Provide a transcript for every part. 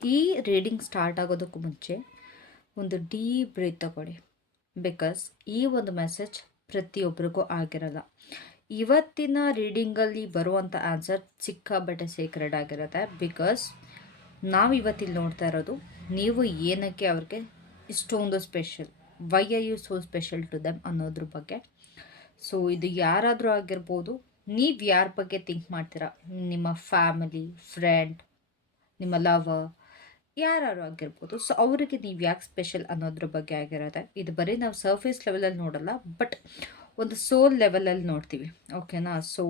ಈ reading start ಆಗೋದಕ್ಕೂ ಮುಂಚೆ ಒಂದು ಡೀಪ್ ಬ್ರೀತ್ ತಗೊಳ್ಳಿ. ಬಿಕಾಸ್ ಈ ಒಂದು ಮೆಸೇಜ್ ಪ್ರತಿಯೊಬ್ಬರಿಗೂ ಆಗಿರಲ್ಲ. ಇವತ್ತಿನ ರೀಡಿಂಗಲ್ಲಿ ಬರುವಂಥ ಆನ್ಸರ್ ಸಿಕ್ಕಾಬಟ್ಟೆ ಸೀಕ್ರೆಟ್ ಆಗಿರುತ್ತೆ. ಬಿಕಾಸ್ ನಾವು ಇವತ್ತಿಲ್ಲಿ ನೋಡ್ತಾ ಇರೋದು ನೀವು ಏನಕ್ಕೆ ಅವ್ರಿಗೆ ಇಷ್ಟೊಂದು special, why are you so special to them ಅನ್ನೋದ್ರ ಬಗ್ಗೆ. ಸೊ ಇದು ಯಾರಾದರೂ ಆಗಿರ್ಬೋದು, ನೀವು ಯಾರ ಬಗ್ಗೆ ಥಿಂಕ್ ಮಾಡ್ತೀರಾ, ನಿಮ್ಮ ಫ್ಯಾಮಿಲಿ, ಫ್ರೆಂಡ್, ನಿಮ್ಮ ಲವರ್, ಯಾರು ಆಗಿರ್ಬೋದು. ಸೊ ಅವರಿಗೆ ನೀವು ಯಾಕೆ ಸ್ಪೆಷಲ್ ಅನ್ನೋದ್ರ ಬಗ್ಗೆ ಆಗಿರುತ್ತೆ. ಇದು ಬರೀ ನಾವು ಸರ್ಫೇಸ್ ಲೆವೆಲಲ್ಲಿ ನೋಡಲ್ಲ, ಬಟ್ ಒಂದು ಸೋಲ್ ಲೆವೆಲಲ್ಲಿ ನೋಡ್ತೀವಿ. ಓಕೆನಾ? ಸೊ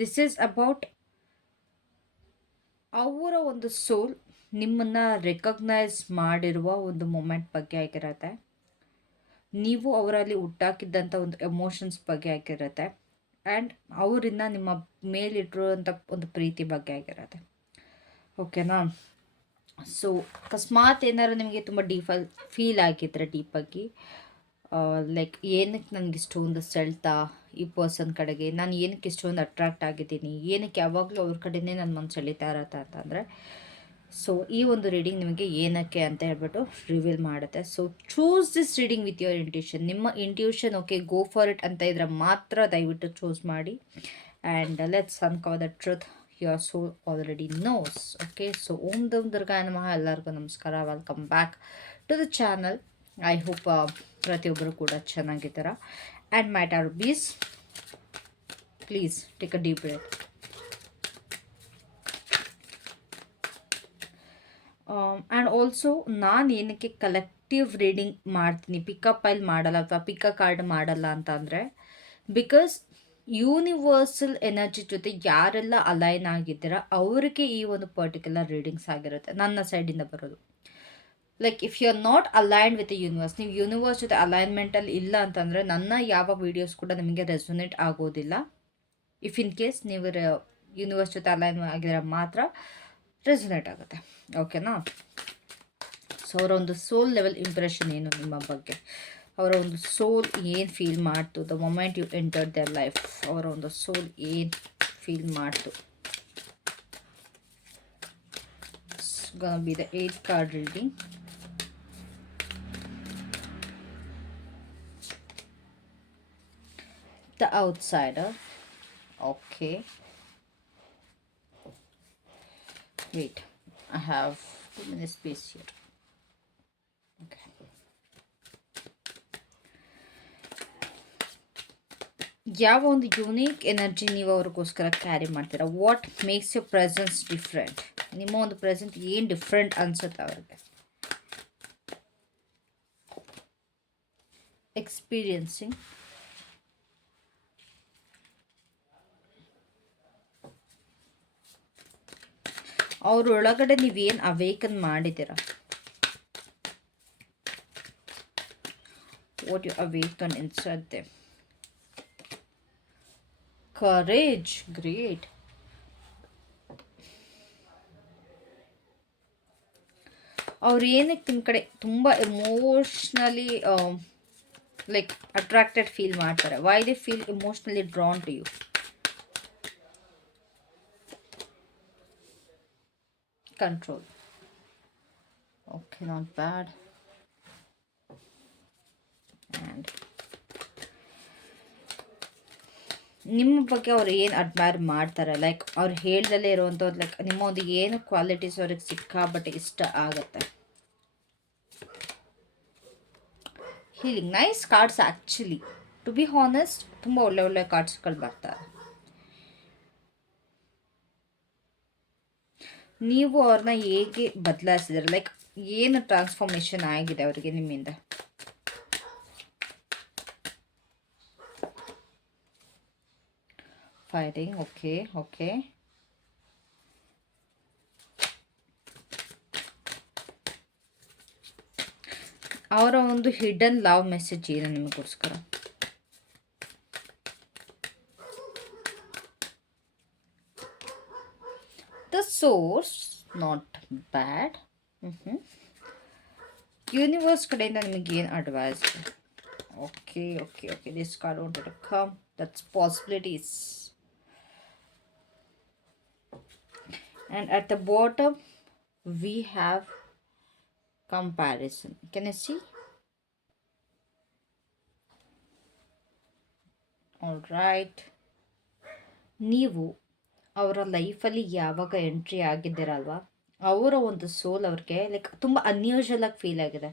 ದಿಸ್ ಈಸ್ ಅಬೌಟ್ ಅವರ ಒಂದು ಸೋಲ್ ನಿಮ್ಮನ್ನು ರೆಕಗ್ನೈಸ್ ಮಾಡಿರುವ ಒಂದು ಮೂಮೆಂಟ್ ಬಗ್ಗೆ ಆಗಿರುತ್ತೆ. ನೀವು ಅವರಲ್ಲಿ ಹುಟ್ಟಾಕಿದ್ದಂಥ ಒಂದು ಎಮೋಷನ್ಸ್ ಬಗ್ಗೆ ಆಗಿರುತ್ತೆ. ಆ್ಯಂಡ್ ಅವರಿಂದ ನಿಮ್ಮ ಮೇಲಿಟ್ಟಿರುವಂಥ ಒಂದು ಪ್ರೀತಿ ಬಗ್ಗೆ ಆಗಿರುತ್ತೆ. ಓಕೆನಾ? ಸೊ ಅಕಸ್ಮಾತ್ ಏನಾದ್ರು ನಿಮಗೆ ತುಂಬ ಫೀಲ್ ಆಗಿದ್ರೆ ಡೀಪಾಗಿ, ಲೈಕ್ ಏನಕ್ಕೆ ನನಗೆ ಇಷ್ಟೊಂದು ಸೆಳ್ತಾ ಈ ಪರ್ಸನ್ ಕಡೆಗೆ, ನಾನು ಏನಕ್ಕೆ ಇಷ್ಟೊಂದು ಅಟ್ರಾಕ್ಟ್ ಆಗಿದ್ದೀನಿ, ಏನಕ್ಕೆ ಯಾವಾಗಲೂ ಅವ್ರ ಕಡೆನೇ ನನ್ನ ಮನಸ್ಸು ಸೆಳೀತಾ ಇರತ್ತೆ ಅಂತಂದರೆ, ಸೊ ಈ ಒಂದು ರೀಡಿಂಗ್ ನಿಮಗೆ ಏನಕ್ಕೆ ಅಂತ ಹೇಳ್ಬಿಟ್ಟು ರಿವೀಲ್ ಮಾಡುತ್ತೆ. So choose this reading with your intuition. ನಿಮ್ಮ intuition okay go for it ಅಂತ ಇದ್ರೆ ಮಾತ್ರ ದಯವಿಟ್ಟು ಚೂಸ್ ಮಾಡಿ. And let's uncover the truth your soul already knows. Okay, so Om Dum Durga Namaha. ಎಲ್ಲರಿಗೂ ನಮಸ್ಕಾರ. Welcome back to the channel. I hope ಪ್ರತಿಯೊಬ್ಬರು ಕೂಡ ಚೆನ್ನಾಗಿದ್ದೀರಾ. And my tar bees, please take a deep breath. And also ನಾನು ಏನಕ್ಕೆ collective reading ಮಾಡ್ತೀನಿ, pickup ಅಲ್ಲಿ ಮಾಡಲ್ಲ ಅಥವಾ ಪಿಕ್ಕ ಕಾರ್ಡ್ ಮಾಡಲ್ಲ ಅಂತ ಅಂದರೆ, ಬಿಕಾಸ್ ಯೂನಿವರ್ಸಲ್ ಎನರ್ಜಿ ಜೊತೆ ಯಾರೆಲ್ಲ ಅಲೈನ್ ಆಗಿದ್ದೀರಾ ಅವರಿಗೆ ಈ ಒಂದು ಪರ್ಟಿಕ್ಯುಲರ್ ರೀಡಿಂಗ್ಸ್ ಆಗಿರುತ್ತೆ ನನ್ನ ಸೈಡಿಂದ ಬರೋದು. Like if you are not aligned with universe, ನೀವು ಯೂನಿವರ್ಸ್ ಜೊತೆ ಅಲೈನ್ಮೆಂಟಲ್ಲಿ ಇಲ್ಲ ಅಂತಂದರೆ ನನ್ನ ಯಾವ ವೀಡಿಯೋಸ್ ಕೂಡ ನಿಮಗೆ ರೆಸೊನೇಟ್ ಆಗೋದಿಲ್ಲ. ಇಫ್ ಇನ್ ಕೇಸ್ ನೀವು ಯೂನಿವರ್ಸ್ ಜೊತೆ ಅಲೈನ್ ಆಗಿದ್ರೆ ಮಾತ್ರ ರೆಸೊನೇಟ್ ಆಗುತ್ತೆ. ಓಕೆನಾ? ಸೊ ಅವರ ಒಂದು ಸೋಲ್ ಲೆವೆಲ್ ಇಂಪ್ರೆಷನ್ ಏನು ನಿಮ್ಮ ಬಗ್ಗೆ, ಅವರ ಒಂದು ಸೋಲ್ ಏನು ಫೀಲ್ ಮಾಡ್ತು the moment you entered their life, ಅವರ ಒಂದು ಸೋಲ್ ಏನು ಫೀಲ್ ಮಾಡ್ತು. gonna be the 8 card reading. The outsider. Okay, wait, I have 2 minutes space here. Okay, ಯಾವ ಒಂದು ಯುನೀಕ್ ಎನರ್ಜಿ ನೀವು ಅವ್ರಿಗೋಸ್ಕರ ಕ್ಯಾರಿ ಮಾಡ್ತೀರಾ? What makes your presence different? ನಿಮ್ಮ ಒಂದು ಪ್ರೆಸೆಂಟ್ ಏನು ಡಿಫ್ರೆಂಟ್ ಅನ್ಸುತ್ತೆ ಅವ್ರಿಗೆ? ಎಕ್ಸ್ಪೀರಿಯನ್ಸಿಂಗ್. ಅವ್ರೊಳಗಡೆ ನೀವೇನು ಅವೇಕನ್ ಮಾಡಿದ್ದೀರಾ? What you awaken inside them? Courage, great. ಅವ್ರು ಏನಕ್ಕೆ ನಿಮ್ಮ ಕಡೆ ತುಂಬ ಎಮೋಷ್ನಲಿ ಲೈಕ್ ಅಟ್ರಾಕ್ಟೆಡ್ ಫೀಲ್ ಮಾಡ್ತಾರೆ? Why they feel emotionally drawn to you? Control. Okay, not bad. And ನಿಮ್ಮ ಬಗ್ಗೆ ಅವ್ರು ಏನು ಅಡ್ಮೈರ್ ಮಾಡ್ತಾರೆ, ಲೈಕ್ ಅವ್ರು ಹೇಳ್ದಲ್ಲೇ ಇರುವಂಥದ್ದು, ಲೈಕ್ ನಿಮ್ಮ ಒಂದು ಏನು ಕ್ವಾಲಿಟೀಸ್ ಅವ್ರಿಗೆ ಸಿಕ್ಕಾಬಟ್ಟೆ ಇಷ್ಟ ಆಗುತ್ತೆ. Healing, nice cards actually. To be honest ತುಂಬ ಒಳ್ಳೆ ಒಳ್ಳೆ ಕಾರ್ಡ್ಸ್ಗಳು ಬರ್ತಾರೆ. ನೀವು ಅವ್ರನ್ನ ಹೇಗೆ ಬದಲಾಯಿಸಿದ್ರೆ, ಲೈಕ್ ಏನು ಟ್ರಾನ್ಸ್ಫಾರ್ಮೇಷನ್ ಆಗಿದೆ ಅವರಿಗೆ ನಿಮ್ಮಿಂದ? ಫೈರಿಂಗ್. ಓಕೆ ಓಕೆ, ಅವರ ಒಂದು ಹಿಡನ್ ಲವ್ ಮೆಸೇಜ್ ಏನು ನಿಮಗೋಸ್ಕರ? The source, not bad. Universe ಕಡೆಯಿಂದ ನಿಮಗೆ ಏನು advice? Okay okay okay, this card wanted to come. That's possibilities. And at the bottom, we have comparison. Can you see? All right. ನೀವು ಅವರ ಲೈಫಲ್ಲಿ ಯಾವಾಗ entry ಆಗಿದ್ದೀರಲ್ವಾ, ಅವರ ಒಂದು ಸೋಲ್ ಅವ್ರಿಗೆ ಲೈಕ್ ತುಂಬ ಅನ್ಯೂಶಲ್ ಆಗಿ ಫೀಲ್ ಆಗಿದೆ.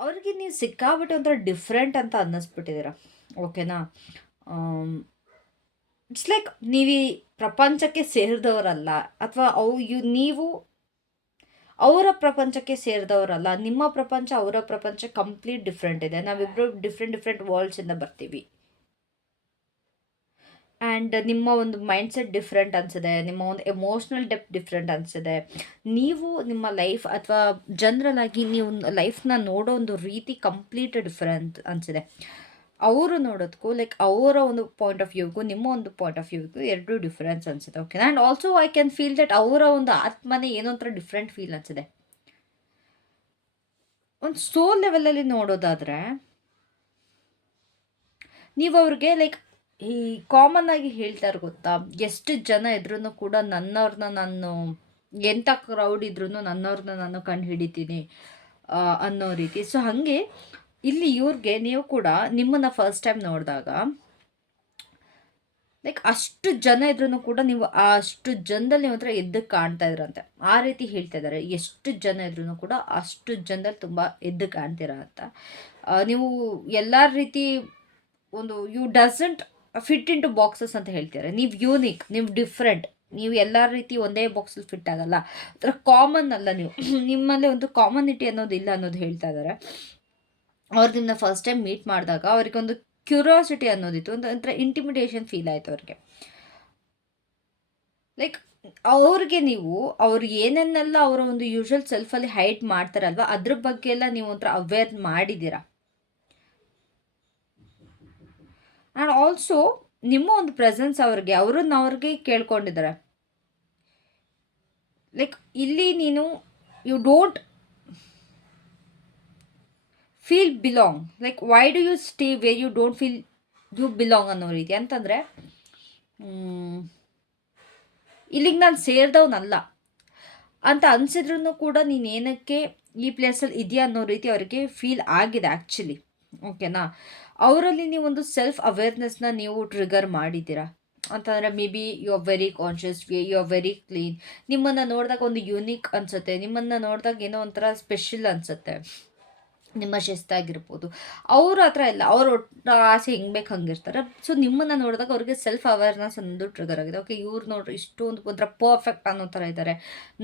ಅವ್ರಿಗೆ ನೀವು ಸಿಕ್ಕಾಬಿಟ್ಟು ಒಂಥರ ಡಿಫ್ರೆಂಟ್ ಅಂತ ಅನ್ನಿಸ್ಬಿಟ್ಟಿದ್ದೀರ. ಓಕೆನಾ? ಇಟ್ಸ್ ಲೈಕ್ ನೀವು ಈ ಪ್ರಪಂಚಕ್ಕೆ ಸೇರಿದವರಲ್ಲ, ಅಥವಾ ನೀವು ಅವರ ಪ್ರಪಂಚಕ್ಕೆ ಸೇರಿದವರಲ್ಲ. ನಿಮ್ಮ ಪ್ರಪಂಚ ಅವರ ಪ್ರಪಂಚ ಕಂಪ್ಲೀಟ್ ಡಿಫ್ರೆಂಟ್ ಇದೆ. ನಾವಿಬ್ಬರು ಡಿಫ್ರೆಂಟ್ ಡಿಫ್ರೆಂಟ್ ವರ್ಲ್ಡ್ಸಿಂದ ಬರ್ತೀವಿ. ಆ್ಯಂಡ್ ನಿಮ್ಮ ಒಂದು ಮೈಂಡ್ಸೆಟ್ ಡಿಫ್ರೆಂಟ್ ಅನಿಸಿದೆ, ನಿಮ್ಮ ಒಂದು ಎಮೋಷ್ನಲ್ ಡೆಪ್ತ್ ಡಿಫ್ರೆಂಟ್ ಅನಿಸಿದೆ. ನೀವು ನಿಮ್ಮ ಲೈಫ್ ಅಥವಾ ಜನರಲ್ ಆಗಿ ನೀವು ಲೈಫ್ನ ನೋಡೋ ಒಂದು ರೀತಿ ಕಂಪ್ಲೀಟ್ ಡಿಫ್ರೆಂಟ್ ಅನಿಸಿದೆ. ಅವರು ನೋಡೋದಕ್ಕೂ ಲೈಕ್ ಅವರ ಒಂದು ಪಾಯಿಂಟ್ ಆಫ್ ವ್ಯೂಗೂ ನಿಮ್ಮ ಒಂದು ಪಾಯಿಂಟ್ ಆಫ್ ವ್ಯೂಗೂ ಎರಡು ಡಿಫ್ರೆನ್ಸ್ ಅನಿಸುತ್ತೆ. Okay, and also I can feel that ಅವರ ಒಂದು ಆತ್ಮನೇ ಏನೋ ಒಂಥರ ಡಿಫ್ರೆಂಟ್ ಫೀಲ್ ಅನಿಸಿದೆ. ಒಂದು ಸೋಲ್ ಲೆವೆಲಲ್ಲಿ ನೋಡೋದಾದರೆ ನೀವು ಅವ್ರಿಗೆ ಲೈಕ್ ಈ ಕಾಮನ್ ಆಗಿ ಹೇಳ್ತಾರೆ ಗೊತ್ತಾ, ಎಷ್ಟು ಜನ ಇದ್ರೂ ಕೂಡ ನನ್ನವ್ರನ್ನ ನಾನು, ಎಂಥ ಕ್ರೌಡ್ ಇದ್ರೂ ನನ್ನವ್ರನ್ನ ನಾನು ಕಂಡು ಹಿಡಿತೀನಿ ಅನ್ನೋ ರೀತಿ. ಸೊ ಹಾಗೆ ಇಲ್ಲಿ ಇವ್ರಿಗೆ ನೀವು ಕೂಡ ನಿಮ್ಮನ್ನು ಫಸ್ಟ್ ಟೈಮ್ ನೋಡಿದಾಗ ಲೈಕ್ ಅಷ್ಟು ಜನ ಇದ್ರೂ ಕೂಡ ನೀವು ಅಷ್ಟು ಜನದಲ್ಲಿ ನೀವು ಹತ್ರ ಎದ್ದಕ್ಕೆ ಕಾಣ್ತಾ ಇದ್ರಂತೆ. ಆ ರೀತಿ ಹೇಳ್ತಾ ಇದ್ದಾರೆ. ಎಷ್ಟು ಜನ ಇದ್ರೂ ಕೂಡ ಅಷ್ಟು ಜನದಲ್ಲಿ ತುಂಬ ಎದ್ದು ಕಾಣ್ತೀರ ಅಂತ. ನೀವು ಎಲ್ಲ ರೀತಿ ಒಂದು you doesn't fit in to boxes ಅಂತ ಹೇಳ್ತಾರೆ. ನೀವು ಯೂನಿಕ್, ನೀವು ಡಿಫ್ರೆಂಟ್, ನೀವು ಎಲ್ಲ ರೀತಿ ಒಂದೇ ಬಾಕ್ಸಲ್ಲಿ ಫಿಟ್ ಆಗಲ್ಲ, ಒಂಥರ ಕಾಮನ್ ಅಲ್ಲ ನೀವು. ನಿಮ್ಮಲ್ಲಿ ಒಂದು ಕಾಮನಿಟಿ ಅನ್ನೋದಿಲ್ಲ ಅನ್ನೋದು ಹೇಳ್ತಾ ಇದ್ದಾರೆ. ಅವ್ರು ನಿಮ್ಮನ್ನ ಫಸ್ಟ್ ಟೈಮ್ ಮೀಟ್ ಮಾಡಿದಾಗ ಅವ್ರಿಗೊಂದು ಕ್ಯೂರಿಯಾಸಿಟಿ ಅನ್ನೋದಿತ್ತು, ಒಂಥರ ಇಂಟಿಮಿಡೇಷನ್ ಫೀಲ್ ಆಯಿತು ಅವ್ರಿಗೆ. ಲೈಕ್ ಅವ್ರಿಗೆ ನೀವು ಅವ್ರು ಏನನ್ನೆಲ್ಲ ಅವರ ಒಂದು ಯೂಶುವಲ್ ಸೆಲ್ಫಲ್ಲಿ ಹೈಡ್ ಮಾಡ್ತಾರಲ್ವ, ಅದ್ರ ಬಗ್ಗೆ ಎಲ್ಲ ನೀವು ಒಂಥರ ಅವೇರ್ ಮಾಡಿದ್ದೀರಾ. ಆ್ಯಂಡ್ ಆಲ್ಸೋ ನಿಮ್ಮ ಒಂದು ಪ್ರೆಸೆನ್ಸ್ ಅವ್ರಿಗೆ ಕೇಳ್ಕೊಂಡಿದ್ದಾರೆ. ಲೈಕ್ ಇಲ್ಲಿ ನೀನು you don't feel belong, like why do you stay where you don't feel you belong ಅನ್ನೋ ರೀತಿ. ಅಂತಂದರೆ ಇಲ್ಲಿಗೆ ನಾನು ಸೇರಿದವನಲ್ಲ ಅಂತ ಅನಿಸಿದ್ರೂ ಕೂಡ ನೀನೇನಕ್ಕೆ ಈ ಪ್ಲೇಸಲ್ಲಿ ಇದೆಯಾ ಅನ್ನೋ ರೀತಿ ಅವರಿಗೆ ಫೀಲ್ ಆಗಿದೆ ಆ್ಯಕ್ಚುಲಿ. ಓಕೆನಾ? ಅವರಲ್ಲಿ ನೀವೊಂದು ಸೆಲ್ಫ್ ಅವೇರ್ನೆಸ್ನ ನೀವು ಟ್ರಿಗರ್ ಮಾಡಿದ್ದೀರಾ ಅಂತಂದರೆ maybe you are very conscious, you are very clean. ನಿಮ್ಮನ್ನು ನೋಡಿದಾಗ ಒಂದು ಯೂನಿಕ್ ಅನಿಸುತ್ತೆ, ನಿಮ್ಮನ್ನು ನೋಡಿದಾಗ ಏನೋ ಒಂಥರ ಸ್ಪೆಷಲ್ ಅನಿಸುತ್ತೆ. ನಿಮ್ಮ ಶಿಸ್ತಾಗಿರ್ಬೋದು. ಅವ್ರ ಹತ್ರ ಇಲ್ಲ, ಅವ್ರ ಆಸೆ ಹೆಂಗೆ ಬೇಕು ಹಂಗಿರ್ತಾರೆ. ಸೊ ನಿಮ್ಮನ್ನು ನೋಡಿದಾಗ ಅವ್ರಿಗೆ ಸೆಲ್ಫ್ ಅವೇರ್ನೆಸ್ ಅನ್ನೋದು ಟ್ರಿಗರ್ ಆಗಿದೆ. ಓಕೆ, ಇವ್ರು ನೋಡ್ರಿ ಇಷ್ಟೊಂದು ಒಂಥರ ಪರ್ಫೆಕ್ಟ್ ಅನ್ನೋ ಥರ ಇದ್ದಾರೆ,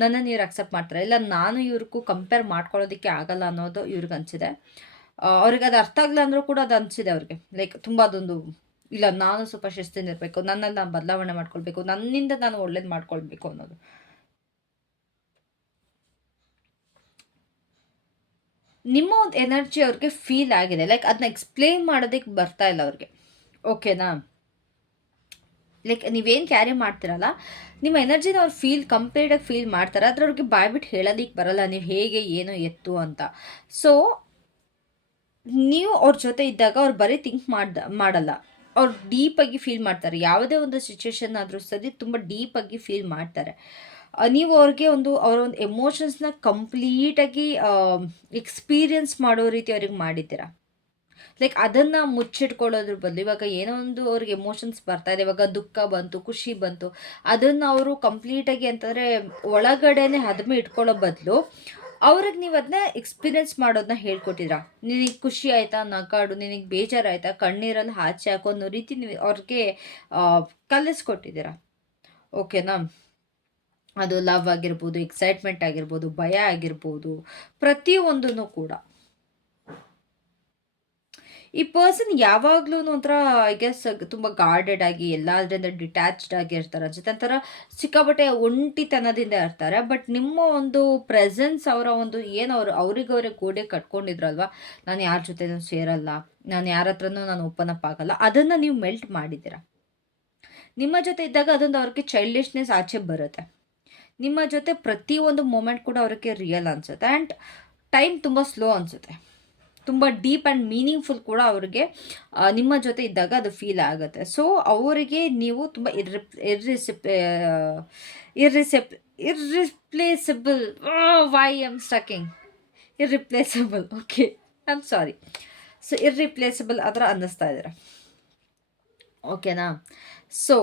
ನನ್ನನ್ನು ಇವ್ರು ಅಕ್ಸೆಪ್ಟ್ ಮಾಡ್ತಾರೆ, ಇಲ್ಲ ನಾನು ಇವ್ರಿಗೂ ಕಂಪೇರ್ ಮಾಡ್ಕೊಳ್ಳೋದಕ್ಕೆ ಆಗಲ್ಲ ಅನ್ನೋದು ಇವ್ರಿಗೆ ಅನಿಸಿದೆ. ಅವ್ರಿಗೆ ಅದು ಅರ್ಥ ಆಗಲ್ಲ ಅಂದರೂ ಕೂಡ ಅದು ಅನಿಸಿದೆ ಅವ್ರಿಗೆ. ಲೈಕ್ ತುಂಬ ಅದೊಂದು, ಇಲ್ಲ ನಾನು ಸ್ವಲ್ಪ ಶಿಸ್ತಿನ ಇರಬೇಕು, ನನ್ನಲ್ಲಿ ನಾನು ಬದಲಾವಣೆ ಮಾಡ್ಕೊಳ್ಬೇಕು, ನನ್ನಿಂದ ನಾನು ಒಳ್ಳೇದು ಮಾಡ್ಕೊಳ್ಬೇಕು ಅನ್ನೋದು. ನಿಮ್ಮ ಒಂದು ಎನರ್ಜಿ ಅವ್ರಿಗೆ ಫೀಲ್ ಆಗಿದೆ. ಲೈಕ್ ಅದನ್ನ ಎಕ್ಸ್ಪ್ಲೇನ್ ಮಾಡೋದಕ್ಕೆ ಬರ್ತಾ ಇಲ್ಲ ಅವ್ರಿಗೆ. ಓಕೆನಾ? ಲೈಕ್ ನೀವೇನು ಕ್ಯಾರಿ ಮಾಡ್ತಿರಲ್ಲ, ನಿಮ್ಮ ಎನರ್ಜಿನ ಅವ್ರು ಕಂಪ್ಲೀಟಾಗಿ ಫೀಲ್ ಮಾಡ್ತಾರೆ. ಆದರೆ ಅವ್ರಿಗೆ ಬಾಯ್ಬಿಟ್ಟು ಹೇಳೋದಕ್ಕೆ ಬರಲ್ಲ ನೀವು ಹೇಗೆ ಏನು ಎತ್ತು ಅಂತ. ಸೊ ನೀವು ಅವ್ರ ಜೊತೆ ಇದ್ದಾಗ ಅವ್ರು ಬರೀ ಥಿಂಕ್ ಮಾಡಲ್ಲ, ಅವ್ರು ಡೀಪಾಗಿ ಫೀಲ್ ಮಾಡ್ತಾರೆ. ಯಾವುದೇ ಒಂದು ಸಿಚುವೇಶನ್ ಆದರೂ ಸರಿ ತುಂಬ ಡೀಪಾಗಿ ಫೀಲ್ ಮಾಡ್ತಾರೆ. ನೀವು ಅವ್ರಿಗೆ ಅವರ ಒಂದು ಎಮೋಷನ್ಸ್ನ ಕಂಪ್ಲೀಟಾಗಿ ಎಕ್ಸ್ಪೀರಿಯನ್ಸ್ ಮಾಡೋ ರೀತಿ ಅವ್ರಿಗೆ ಮಾಡಿದ್ದೀರಾ. ಲೈಕ್ ಅದನ್ನು ಮುಚ್ಚಿಟ್ಕೊಳ್ಳೋದ್ರ ಬದಲು ಇವಾಗ ಏನೋ ಒಂದು ಅವ್ರಿಗೆ ಎಮೋಷನ್ಸ್ ಬರ್ತಾ ಇದೆ, ಇವಾಗ ದುಃಖ ಬಂತು, ಖುಷಿ ಬಂತು, ಅದನ್ನು ಅವರು ಕಂಪ್ಲೀಟಾಗಿ ಅಂತಂದರೆ ಒಳಗಡೆನೆ ಹದಮೆ ಇಟ್ಕೊಳ್ಳೋ ಬದಲು ಅವ್ರಿಗೆ ನೀವು ಅದನ್ನ ಎಕ್ಸ್ಪೀರಿಯನ್ಸ್ ಮಾಡೋದನ್ನ ಹೇಳ್ಕೊಟ್ಟಿದ್ದೀರಾ. ನಿನಗೆ ಖುಷಿ ಆಯಿತಾ ನಗಾಡು, ನಿನಗೆ ಬೇಜಾರಾಯಿತಾ ಕಣ್ಣೀರಲ್ಲಿ ಹಾಚಿ ಹಾಕೋ ಅನ್ನೋ ರೀತಿ ನೀವು ಅವ್ರಿಗೆ ಕಲಿಸ್ಕೊಟ್ಟಿದ್ದೀರಾ. ಓಕೆನಾ? ಅದು ಲವ್ ಆಗಿರ್ಬೋದು, ಎಕ್ಸೈಟ್ಮೆಂಟ್ ಆಗಿರ್ಬೋದು, ಭಯ ಆಗಿರ್ಬೋದು, ಪ್ರತಿಯೊಂದೂ ಕೂಡ. ಈ ಪರ್ಸನ್ ಯಾವಾಗಲೂ ಒಂಥರ ಐ ಗೆಸ್ ತುಂಬ ಗಾರ್ಡೆಡ್ ಆಗಿ ಎಲ್ಲದರಿಂದ ಡಿಟ್ಯಾಚ್ಡ್ ಆಗಿ ಇರ್ತಾರೆ ಅನ್ಸುತ್ತೆ. ಒಂಥರ ಸಿಕ್ಕಾಪಟ್ಟೆ ಒಂಟಿತನದಿಂದ ಇರ್ತಾರೆ. ಬಟ್ ನಿಮ್ಮ ಒಂದು ಪ್ರೆಸೆನ್ಸ್, ಅವರ ಒಂದು ಏನು ಅವ್ರಿಗೆ ಗೋಡೆ ಕಟ್ಕೊಂಡಿದ್ರಲ್ವ, ನಾನು ಯಾರ ಜೊತೆನೂ ಸೇರಲ್ಲ, ನಾನು ಯಾರ ಹತ್ರನೂ ನಾನು ಓಪನ್ ಅಪ್ ಆಗಲ್ಲ, ಅದನ್ನು ನೀವು ಮೆಲ್ಟ್ ಮಾಡಿದ್ದೀರಾ. ನಿಮ್ಮ ಜೊತೆ ಇದ್ದಾಗ ಅದೊಂದು ಅವ್ರಿಗೆ ಚೈಲ್ಡಿಶ್ನೆಸ್ ಆಚೆ ಬರುತ್ತೆ. ನಿಮ್ಮ ಜೊತೆ ಪ್ರತಿಯೊಂದು ಮೂಮೆಂಟ್ ಕೂಡ ಅವ್ರಿಗೆ ರಿಯಲ್ ಅನಿಸುತ್ತೆ. ಆ್ಯಂಡ್ ಟೈಮ್ ತುಂಬ ಸ್ಲೋ ಅನಿಸುತ್ತೆ. ತುಂಬ ಡೀಪ್ ಆ್ಯಂಡ್ ಮೀನಿಂಗ್ಫುಲ್ ಕೂಡ ಅವ್ರಿಗೆ ನಿಮ್ಮ ಜೊತೆ ಇದ್ದಾಗ ಅದು ಫೀಲ್ ಆಗುತ್ತೆ. ಸೊ ಅವರಿಗೆ ನೀವು ತುಂಬ ಇರ್ರಿಸೆಪ್ irreplaceable why am stucking irreplaceable okay I am sorry. So irreplaceable ಆ ಥರ ಅನ್ನಿಸ್ತಾ ಇದ್ದೀರ, ಓಕೆನಾ. ಸೊ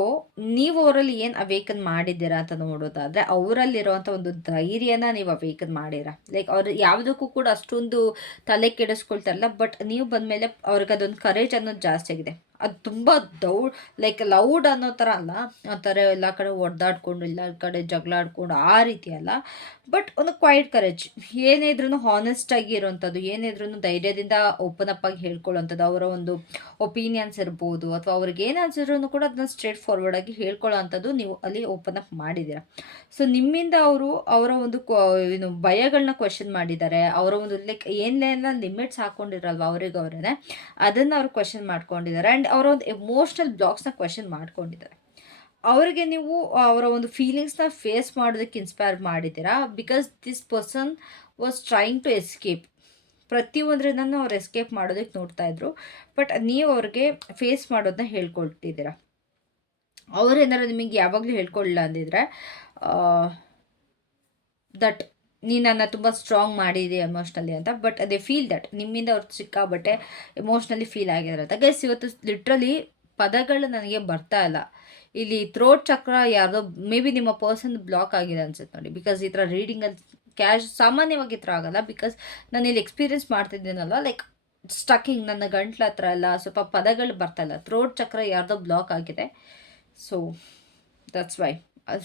ನೀವು ಅವರಲ್ಲಿ ಏನು ಅವೇಕನ್ ಮಾಡಿದ್ದೀರಾ ಅಂತ ನೋಡೋದಾದರೆ, ಅವರಲ್ಲಿರುವಂಥ ಒಂದು ಧೈರ್ಯನ ನೀವು ಅವೇಕನ್ ಮಾಡಿರ. ಲೈಕ್ ಅವ್ರು ಯಾವುದಕ್ಕೂ ಕೂಡ ಅಷ್ಟೊಂದು ತಲೆ ಕೆಡಿಸ್ಕೊಳ್ತಾರಲ್ಲ, ಬಟ್ ನೀವು ಬಂದಮೇಲೆ ಅವ್ರಿಗೆ ಅದೊಂದು ಕರೇಜ್ ಅನ್ನೋದು ಜಾಸ್ತಿ ಆಗಿದೆ. ಅದು ತುಂಬ ಲೈಕ್ ಲೌಡ್ ಅನ್ನೋ ಥರ ಅಲ್ಲ, ಆ ಥರ ಎಲ್ಲ ಕಡೆ ಒಡೆದಾಡ್ಕೊಂಡು ಎಲ್ಲ ಕಡೆ ಜಗಳ ಆಡ್ಕೊಂಡು ಆ ರೀತಿ ಅಲ್ಲ, ಬಟ್ ಒಂದು ಕ್ವೈಟ್ ಕರೇಜ್. ಏನೇ ಇದ್ರೂ ಹಾನೆಸ್ಟಾಗಿ ಇರೋವಂಥದ್ದು, ಏನೇ ಇದ್ರೂ ಧೈರ್ಯದಿಂದ ಓಪನ್ ಅಪ್ ಆಗಿ ಹೇಳ್ಕೊಳ್ಳೋವಂಥದ್ದು, ಅವರ ಒಂದು ಒಪಿನಿಯನ್ಸ್ ಇರ್ಬೋದು ಅಥವಾ ಅವ್ರಿಗೆ ಏನು ಅನ್ಸಿದ್ರು ಕೂಡ ಅದನ್ನ ಸ್ಟ್ರೇಟ್ ಫಾರ್ವರ್ಡ್ ಆಗಿ ಹೇಳ್ಕೊಳ್ಳೋ ಅಂಥದ್ದು ನೀವು ಅಲ್ಲಿ ಓಪನ್ ಅಪ್ ಮಾಡಿದ್ದೀರ. ಸೊ ನಿಮ್ಮಿಂದ ಅವರ ಒಂದು ಏನು ಭಯಗಳನ್ನ ಕ್ವೆಶನ್ ಮಾಡಿದ್ದಾರೆ, ಅವರ ಒಂದು ಲೈಕ್ ಏನೆಲ್ಲ ಲಿಮಿಟ್ಸ್ ಹಾಕೊಂಡಿರಲ್ವ ಅವ್ರಿಗೆ ಅವರೇ, ಅದನ್ನು ಅವ್ರು ಕ್ವೆಶನ್ ಮಾಡ್ಕೊಂಡಿದ್ದಾರೆ. ಆ್ಯಂಡ್ ಅವರ ಒಂದು ಎಮೋಷ್ನಲ್ ಬ್ಲಾಕ್ಸ್ನ ಕ್ವೆಶನ್ ಮಾಡ್ಕೊಂಡಿದ್ದಾರೆ. ಅವರಿಗೆ ನೀವು ಅವರ ಒಂದು ಫೀಲಿಂಗ್ಸ್ನ ಫೇಸ್ ಮಾಡೋದಕ್ಕೆ ಇನ್ಸ್ಪೈರ್ ಮಾಡಿದ್ದೀರಾ. Because this person was trying to escape, ಪ್ರತಿಯೊಂದರಿಂದನೂ ಅವ್ರು ಎಸ್ಕೇಪ್ ಮಾಡೋದಕ್ಕೆ ನೋಡ್ತಾ ಇದ್ರು, ಬಟ್ ನೀವು ಅವ್ರಿಗೆ ಫೇಸ್ ಮಾಡೋದನ್ನ ಹೇಳ್ಕೊಳ್ತಿದ್ದೀರಾ. ಅವರೇನಾದ್ರು ನಿಮಗೆ ಯಾವಾಗಲೂ ಹೇಳ್ಕೊಳ್ಳಿಲ್ಲ ಅಂದಿದ್ರೆ ದಟ್ ನೀನು ನನ್ನ ತುಂಬ ಸ್ಟ್ರಾಂಗ್ ಮಾಡಿದೆ ಎಮೋಷ್ನಲಿ ಅಂತ, ಬಟ್ ದೇ ಫೀಲ್ ದಟ್ ನಿಮ್ಮಿಂದ ಅವ್ರು ಸಿಕ್ಕಾಬಟ್ಟೆ ಎಮೋಷ್ನಲಿ ಫೀಲ್ ಆಗಿರುತ್ತೆ. ಗೈಸ್ ಇವತ್ತು ಲಿಟ್ರಲಿ ಪದಗಳು ನನಗೆ ಬರ್ತಾ ಇಲ್ಲ. ಇಲ್ಲಿ ಥ್ರೋಟ್ ಚಕ್ರ ಯಾರ್ದೋ ಮೇ ಬಿ ನಿಮ್ಮ ಪರ್ಸನ್ ಬ್ಲಾಕ್ ಆಗಿದೆ ಅನ್ಸುತ್ತೆ ನೋಡಿ. ಬಿಕಾಸ್ ಈ ಥರ ರೀಡಿಂಗಲ್ಲಿ ಸಾಮಾನ್ಯವಾಗಿ ಈ ಥರ ಆಗಲ್ಲ, ಬಿಕಾಸ್ ನಾನು ಇಲ್ಲಿ ಎಕ್ಸ್ಪೀರಿಯನ್ಸ್ ಮಾಡ್ತಿದ್ದೀನಲ್ಲ, ಲೈಕ್ ಸ್ಟಕ್ಕಿಂಗ್ ನನ್ನ ಗಂಟ್ಲ ಹತ್ರ ಎಲ್ಲ ಸ್ವಲ್ಪ ಪದಗಳು ಬರ್ತಾ ಇಲ್ಲ. ಥ್ರೋಟ್ ಚಕ್ರ ಯಾರ್ದೋ ಬ್ಲಾಕ್ ಆಗಿದೆ. So that's why.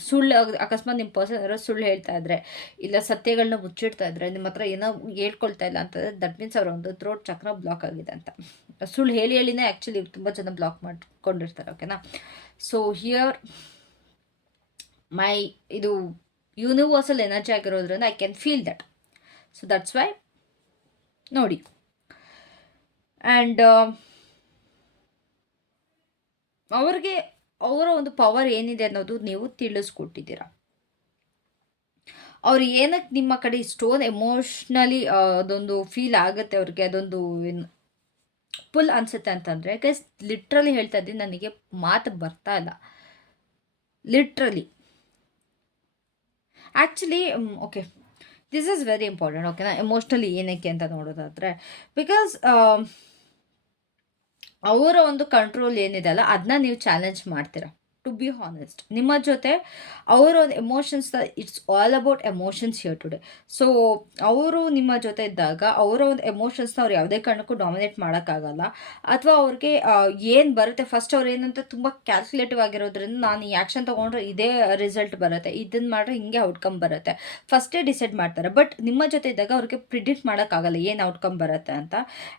ಸುಳ್ಳು ಅಕಸ್ಮಾತ್ ನಿಮ್ಮ ಪರ್ಸನ್ ಯಾರೋ ಸುಳ್ಳು ಹೇಳ್ತಾ ಇದ್ರೆ, ಇಲ್ಲ ಸತ್ಯಗಳನ್ನ ಮುಚ್ಚಿಡ್ತಾ ಇದ್ರೆ, ನಿಮ್ಮ ಹತ್ರ ಏನೋ ಹೇಳ್ಕೊಳ್ತಾ ಇಲ್ಲ ಅಂತಂದರೆ ದಟ್ ಮೀನ್ಸ್ ಅವರ ಒಂದು ಥ್ರೋಟ್ ಚಕ್ರ ಬ್ಲಾಕ್ ಆಗಿದೆ ಅಂತ. ಸುಳ್ಳು ಹೇಳಿನೇ ಆ್ಯಕ್ಚುಲಿ ತುಂಬ ಜನ ಬ್ಲಾಕ್ ಮಾಡ್ಕೊಂಡಿರ್ತಾರೆ, ಓಕೆನಾ. ಸೊ ಹಿಯರ್ ಇದು ಯೂನಿವರ್ಸಲ್ ಎನರ್ಜಿ ಆಗಿರೋದ್ರಿಂದ I can feel that. So that's why ನೋಡಿ. ಆ್ಯಂಡ್ ಅವ್ರಿಗೆ ಅವರ ಒಂದು ಪವರ್ ಏನಿದೆ ಅನ್ನೋದು ನೀವು ತಿಳಿಸ್ಕೊಟ್ಟಿದ್ದೀರಾ. ಅವ್ರು ಏನಕ್ಕೆ ನಿಮ್ಮ ಕಡೆ ಇಷ್ಟೊಂದು ಎಮೋಷ್ನಲಿ ಅದೊಂದು ಫೀಲ್ ಆಗುತ್ತೆ ಅವ್ರಿಗೆ, ಅದೊಂದು ಏನು ಫುಲ್ ಅನಿಸುತ್ತೆ ಅಂತಂದರೆ, ಗೈಸ್ ಲಿಟ್ರಲಿ ಹೇಳ್ತಾ ಇದ್ದೀನಿ, ನನಗೆ ಮಾತು ಬರ್ತಾ ಇಲ್ಲ literally. Actually okay, this is very important, ಓಕೆನಾ. ಎಮೋಷ್ನಲಿ ಏನಕ್ಕೆ ಅಂತ ನೋಡೋದಾದರೆ, ಬಿಕಾಸ್ ಅವರ ಒಂದು ಕಂಟ್ರೋಲ್ ಏನಿದೆ ಅಲ್ಲ, ಅದನ್ನ ನೀವು ಚಾಲೆಂಜ್ ಮಾಡ್ತೀರಾ. ಟು ಬಿ ಹಾನೆಸ್ಟ್, ನಿಮ್ಮ ಜೊತೆ ಅವರ ಒಂದು emotions, it's all about emotions here today. So ಅವರು ನಿಮ್ಮ ಜೊತೆ ಇದ್ದಾಗ ಅವರ ಒಂದು ಎಮೋಷನ್ಸ್ನ ಅವ್ರು ಯಾವುದೇ ಕಾರಣಕ್ಕೂ ಡಾಮಿನೇಟ್ ಮಾಡೋಕ್ಕಾಗಲ್ಲ. ಅಥವಾ ಅವ್ರಿಗೆ ಏನು ಬರುತ್ತೆ ಫಸ್ಟ್ ಅವ್ರು ಏನಂತ ತುಂಬ ಕ್ಯಾಲ್ಕುಲೇಟಿವ್ ಆಗಿರೋದ್ರಿಂದ, ನಾನು ಈ ಆ್ಯಕ್ಷನ್ ತೊಗೊಂಡ್ರೆ ಇದೇ ರಿಸಲ್ಟ್ ಬರುತ್ತೆ, ಇದನ್ನು ಮಾಡಿದ್ರೆ ಹಿಂಗೆ ಔಟ್ಕಮ್ ಬರುತ್ತೆ, ಫಸ್ಟೇ ಡಿಸೈಡ್ ಮಾಡ್ತಾರೆ. ಬಟ್ ನಿಮ್ಮ ಜೊತೆ ಇದ್ದಾಗ ಅವ್ರಿಗೆ ಪ್ರಿಡಿಕ್ಟ್ ಮಾಡೋಕ್ಕಾಗಲ್ಲ ಏನು ಔಟ್ಕಮ್ ಬರುತ್ತೆ ಅಂತ.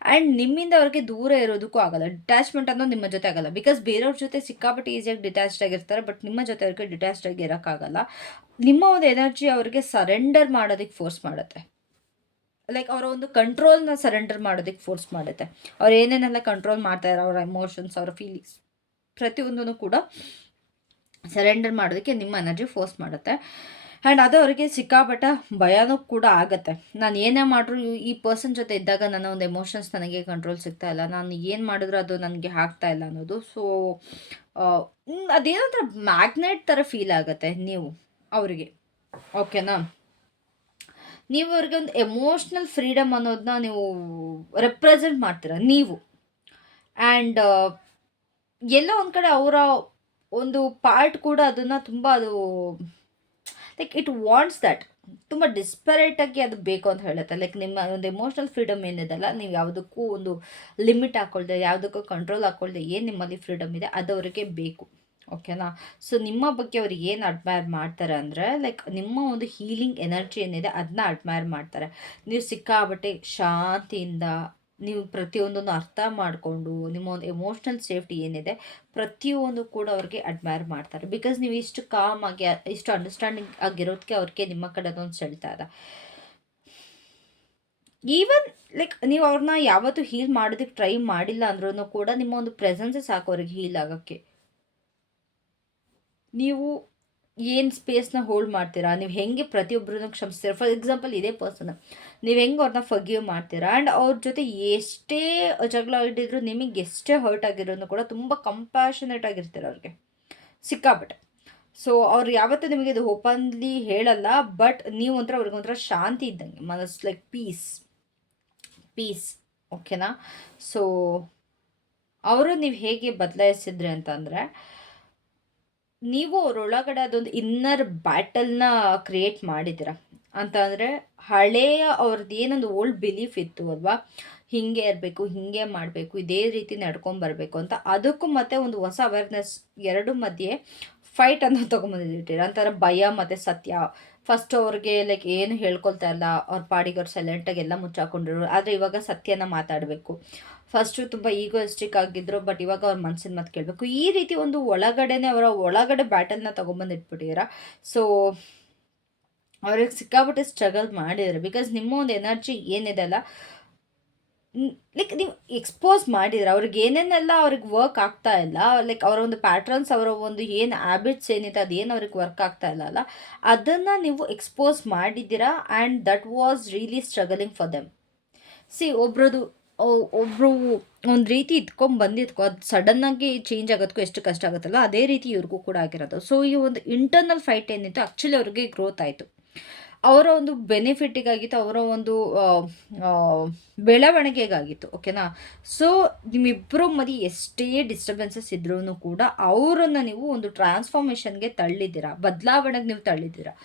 ಆ್ಯಂಡ್ ನಿಮ್ಮಿಂದ ಅವ್ರಿಗೆ ದೂರ ಇರೋದಕ್ಕೂ ಆಗಲ್ಲ. ಡಿಟ್ಯಾಚ್ಮೆಂಟ್ ಅನ್ನೋದು ನಿಮ್ಮ ಜೊತೆ ಆಗಲ್ಲ. ಬಿಕಾಸ್ ಬೇರೆಯವ್ರ ಜೊತೆ ಸಿಕ್ಕಾಪಟ್ಟೆ ಈಸಿಯಾಗಿ ಡಿಟ್ಯಾಚ್ಡ್ ಆಗಿರ್ತಾರೆ, ಬಟ್ ನಿಮ್ಮ ಜೊತೆ ಅವ್ರಿಗೆ ಡಿಟ್ಯಾಚ್ಡ್ ಆಗಿ ಇರೋಕ್ಕಾಗಲ್ಲ. ನಿಮ್ಮ ಒಂದು ಎನರ್ಜಿ ಅವ್ರಿಗೆ ಸರೆಂಡರ್ ಮಾಡೋದಕ್ಕೆ ಫೋರ್ಸ್ ಮಾಡುತ್ತೆ. ಲೈಕ್ ಅವರ ಒಂದು ಕಂಟ್ರೋಲ್ನ ಸರೆಂಡರ್ ಮಾಡೋದಕ್ಕೆ ಫೋರ್ಸ್ ಮಾಡುತ್ತೆ. ಅವ್ರು ಏನೇನೆಲ್ಲ ಕಂಟ್ರೋಲ್ ಮಾಡ್ತಾರೆ, ಅವರ ಎಮೋಷನ್ಸ್, ಅವರ ಫೀಲಿಂಗ್ಸ್ ಪ್ರತಿಯೊಂದೂ ಕೂಡ ಸರೆಂಡರ್ ಮಾಡೋದಕ್ಕೆ ನಿಮ್ಮ ಎನರ್ಜಿ ಫೋರ್ಸ್ ಮಾಡುತ್ತೆ. ಆ್ಯಂಡ್ ಅದು ಅವರಿಗೆ ಸಿಕ್ಕಾಪಟ್ಟ ಭಯನೂ ಕೂಡ ಆಗುತ್ತೆ. ನಾನು ಏನೇ ಮಾಡಿದ್ರು ಈ ಪರ್ಸನ್ ಜೊತೆ ಇದ್ದಾಗ ನನ್ನ ಒಂದು ಎಮೋಷನ್ಸ್ ನನಗೆ ಕಂಟ್ರೋಲ್ ಸಿಗ್ತಾ ಇಲ್ಲ, ನಾನು ಏನು ಮಾಡಿದ್ರು ಅದು ನನಗೆ ಆಗ್ತಾ ಇಲ್ಲ ಅನ್ನೋದು. ಸೊ ಅದೇನಂತರ ಮ್ಯಾಗ್ನೆಟ್ ಥರ ಫೀಲ್ ಆಗುತ್ತೆ ನೀವು ಅವರಿಗೆ, ಓಕೆನಾ. ನೀವು ಅವ್ರಿಗೆ ಒಂದು ಎಮೋಷ್ನಲ್ ಫ್ರೀಡಮ್ ಅನ್ನೋದನ್ನ ನೀವು ರೆಪ್ರೆಸೆಂಟ್ ಮಾಡ್ತೀರ ನೀವು. ಆ್ಯಂಡ್ ಎಲ್ಲೋ ಒಂದು ಕಡೆ ಅವರ ಒಂದು ಪಾರ್ಟ್ ಕೂಡ ಅದನ್ನು ತುಂಬ ಅದು ಲೈಕ್ ಇಟ್ ವಾಂಟ್ಸ್ ದಟ್, ತುಂಬ ಡಿಸ್ಪರೇಟಾಗಿ ಅದು ಬೇಕು ಅಂತ ಹೇಳುತ್ತೆ. ಲೈಕ್ ನಿಮ್ಮ ಒಂದು ಎಮೋಷ್ನಲ್ ಫ್ರೀಡಮ್ ಏನಿದೆಲ್ಲ, ನೀವು ಯಾವುದಕ್ಕೂ ಒಂದು ಲಿಮಿಟ್ ಹಾಕ್ಕೊಳ್ದೆ, ಯಾವುದಕ್ಕೂ ಕಂಟ್ರೋಲ್ ಹಾಕ್ಕೊಳ್ದೆ ಏನು ನಿಮ್ಮಲ್ಲಿ ಫ್ರೀಡಮ್ ಇದೆ ಅದು ಅವರಿಗೆ ಬೇಕು, ಓಕೆನಾ. ಸೊ ನಿಮ್ಮ ಬಗ್ಗೆ ಅವ್ರು ಏನು ಅಡ್ಮೈರ್ ಮಾಡ್ತಾರೆ ಅಂದರೆ, ಲೈಕ್ ನಿಮ್ಮ ಒಂದು ಹೀಲಿಂಗ್ ಎನರ್ಜಿ ಏನಿದೆ ಅದನ್ನ ಅಡ್ಮೈರ್ ಮಾಡ್ತಾರೆ. ನೀವು ಸಿಕ್ಕಾಬಟ್ಟೆ ಶಾಂತಿಯಿಂದ ನೀವು ಪ್ರತಿಯೊಂದನ್ನು ಅರ್ಥ ಮಾಡಿಕೊಂಡು ನಿಮ್ಮ ಒಂದು ಎಮೋಷ್ನಲ್ ಸೇಫ್ಟಿ ಏನಿದೆ ಪ್ರತಿಯೊಂದು ಕೂಡ ಅವ್ರಿಗೆ ಅಡ್ಮೈರ್ ಮಾಡ್ತಾರೆ. ಬಿಕಾಸ್ ನೀವು ಇಷ್ಟು ಕಾಮ್ ಆಗಿ ಇಷ್ಟು ಅಂಡರ್ಸ್ಟ್ಯಾಂಡಿಂಗ್ ಆಗಿರೋದಕ್ಕೆ ಅವ್ರಿಗೆ ನಿಮ್ಮ ಕಡೆ ಅದೊಂದು ಸೆಳ್ತಾ ಇದೆ. ಈವನ್ ಲೈಕ್ ನೀವು ಅವ್ರನ್ನ ಯಾವತ್ತೂ ಹೀಲ್ ಮಾಡೋದಕ್ಕೆ ಟ್ರೈ ಮಾಡಿಲ್ಲ ಅಂದ್ರೂ ಕೂಡ ನಿಮ್ಮ ಒಂದು ಪ್ರೆಸೆನ್ಸೇ ಸಾಕು ಅವ್ರಿಗೆ ಹೀಲ್ ಆಗೋಕ್ಕೆ. ನೀವು ಏನು ಸ್ಪೇಸ್ನ ಹೋಲ್ಡ್ ಮಾಡ್ತೀರಾ, ನೀವು ಹೆಂಗೆ ಪ್ರತಿಯೊಬ್ಬರನ್ನ ಕ್ಷಮಿಸ್ತೀರಾ. ಫಾರ್ ಎಕ್ಸಾಂಪಲ್ ಇದೇ ಪರ್ಸನ್ ನೀವು ಹೆಂಗೆ ಅವ್ರನ್ನ ಫರ್ಗಿವ್ ಮಾಡ್ತೀರಾ, ಆ್ಯಂಡ್ ಅವ್ರ ಜೊತೆ ಎಷ್ಟೇ ಜಗಳ ಹಿಡಿದ್ರು ನಿಮಗೆ ಎಷ್ಟೇ ಹರ್ಟ್ ಆಗಿರೋನು ಕೂಡ ತುಂಬ ಕಂಪ್ಯಾಷನೇಟ್ ಆಗಿರ್ತೀರ ಅವ್ರಿಗೆ ಸಿಕ್ಕಾಪಟ್ಟೆ. ಸೊ ಅವ್ರು ಯಾವತ್ತೂ ನಿಮಗೆ ಇದು ಓಪನ್ಲಿ ಹೇಳಲ್ಲ, ಬಟ್ ನೀವು ಒಂಥರ ಅವ್ರಿಗೊಂಥರ ಶಾಂತಿ ಇದ್ದಂಗೆ, ಮನಸ್ಸು ಲೈಕ್ ಪೀಸ್ ಓಕೆನಾ. ಸೊ ಅವರು ನೀವು ಹೇಗೆ ಬದಲಾಯಿಸಿದ್ರಿ ಅಂತಂದರೆ, ನೀವು ಅವರೊಳಗಡೆ ಅದೊಂದು ಇನ್ನರ್ ಬ್ಯಾಟಲ್ನ ಕ್ರಿಯೇಟ್ ಮಾಡಿದ್ದೀರ ಅಂತ ಅಂದರೆ, ಹಳೆಯ ಅವ್ರದ್ದು ಏನೊಂದು ಓಲ್ಡ್ ಬಿಲೀಫ್ ಇತ್ತು ಅಲ್ವಾ, ಹಿಂಗೆ ಇರಬೇಕು, ಹಿಂಗೆ ಮಾಡಬೇಕು, ಇದೇ ರೀತಿ ನಡ್ಕೊಂಬರ್ಬೇಕು ಅಂತ, ಅದಕ್ಕೂ ಮತ್ತೆ ಒಂದು ಹೊಸ ಅವೇರ್ನೆಸ್ ಎರಡು ಮಧ್ಯೆ ಫೈಟ್ ಅನ್ನೋದು ತೊಗೊಂಬಂದಿಟ್ಟಿರ ಅಂತಾರೆ. ಭಯ ಮತ್ತು ಸತ್ಯ ಫಸ್ಟ್ ಅವ್ರಿಗೆ ಲೈಕ್ ಏನು ಹೇಳ್ಕೊಳ್ತಾ ಇಲ್ಲ, ಅವ್ರ ಪಾಡಿಗೆ ಅವ್ರು ಸೈಲೆಂಟಾಗಿ ಎಲ್ಲ ಮುಚ್ಚಾಕೊಂಡಿರು. ಆದರೆ ಇವಾಗ ಸತ್ಯನ ಮಾತಾಡಬೇಕು. ಫಸ್ಟು ತುಂಬ ಈಗೋಯಿಸ್ಟಿಕ್ ಆಗಿದ್ರು, ಬಟ್ ಇವಾಗ ಅವ್ರ ಮನಸ್ಸಿನ ಮಾತು ಕೇಳಬೇಕು. ಈ ರೀತಿ ಒಂದು ಅವರ ಒಳಗಡೆ ಬ್ಯಾಟಲ್ನ ತೊಗೊಂಬಂದಿಟ್ಬಿಟ್ಟಿದ್ದೀರ. ಸೊ ಅವ್ರಿಗೆ ಸಿಕ್ಕಾಬಿಟ್ಟೆ ಸ್ಟ್ರಗಲ್ ಮಾಡಿದ್ದಾರೆ. ಬಿಕಾಸ್ ನಿಮ್ಮ ಒಂದು ಎನರ್ಜಿ ಏನಿದೆ ಅಲ್ಲ, ಲೈಕ್ ನೀವು ಎಕ್ಸ್ಪೋಸ್ ಮಾಡಿದ್ರೆ ಅವ್ರಿಗೆ ಏನೇನೆಲ್ಲ ಅವ್ರಿಗೆ ವರ್ಕ್ ಆಗ್ತಾ ಇಲ್ಲ, ಲೈಕ್ ಅವರ ಒಂದು ಪ್ಯಾಟ್ರನ್ಸ್, ಅವರ ಒಂದು ಏನು ಹ್ಯಾಬಿಟ್ಸ್ ಏನಿದೆ ಅದೇನು ಅವ್ರಿಗೆ ವರ್ಕ್ ಆಗ್ತಾ ಇಲ್ಲ ಅಲ್ಲ, ಅದನ್ನು ನೀವು ಎಕ್ಸ್ಪೋಸ್ ಮಾಡಿದ್ದೀರಾ. And that was really struggling for them. ಒಬ್ಬರು ಒಂದು ರೀತಿ ಬಂದಿದ್ಕೋ ಅದು ಸಡನ್ನಾಗಿ ಚೇಂಜ್ ಆಗೋದಕ್ಕೂ ಎಷ್ಟು ಕಷ್ಟ ಆಗುತ್ತಲ್ಲ, ಅದೇ ರೀತಿ ಇವ್ರಿಗೂ ಕೂಡ ಆಗಿರೋದು. ಸೊ ಈ ಒಂದು ಇಂಟರ್ನಲ್ ಫೈಟ್ ಏನಿತ್ತು ಆ್ಯಕ್ಚುಲಿ ಅವ್ರಿಗೆ ಗ್ರೋತ್ ಆಯಿತು, ಅವರ ಒಂದು ಬೆನಿಫಿಟ್ಟಿಗಾಗಿತ್ತು, ಅವರ ಒಂದು ಬೆಳವಣಿಗೆಗಾಗಿತ್ತು ಓಕೆನಾ. ಸೊ ನಿಮ್ಮಿಬ್ಬರು ಮಧ್ಯೆ ಎಷ್ಟೇ ಡಿಸ್ಟರ್ಬೆನ್ಸಸ್ ಇದ್ರೂ ಕೂಡ ಅವರನ್ನು ನೀವು ಒಂದು ಟ್ರಾನ್ಸ್ಫಾರ್ಮೇಷನ್ಗೆ ತಳ್ಳಿದ್ದೀರಾ, ಬದಲಾವಣೆಗೆ ನೀವು ತಳ್ಳಿದ್ದೀರಾ.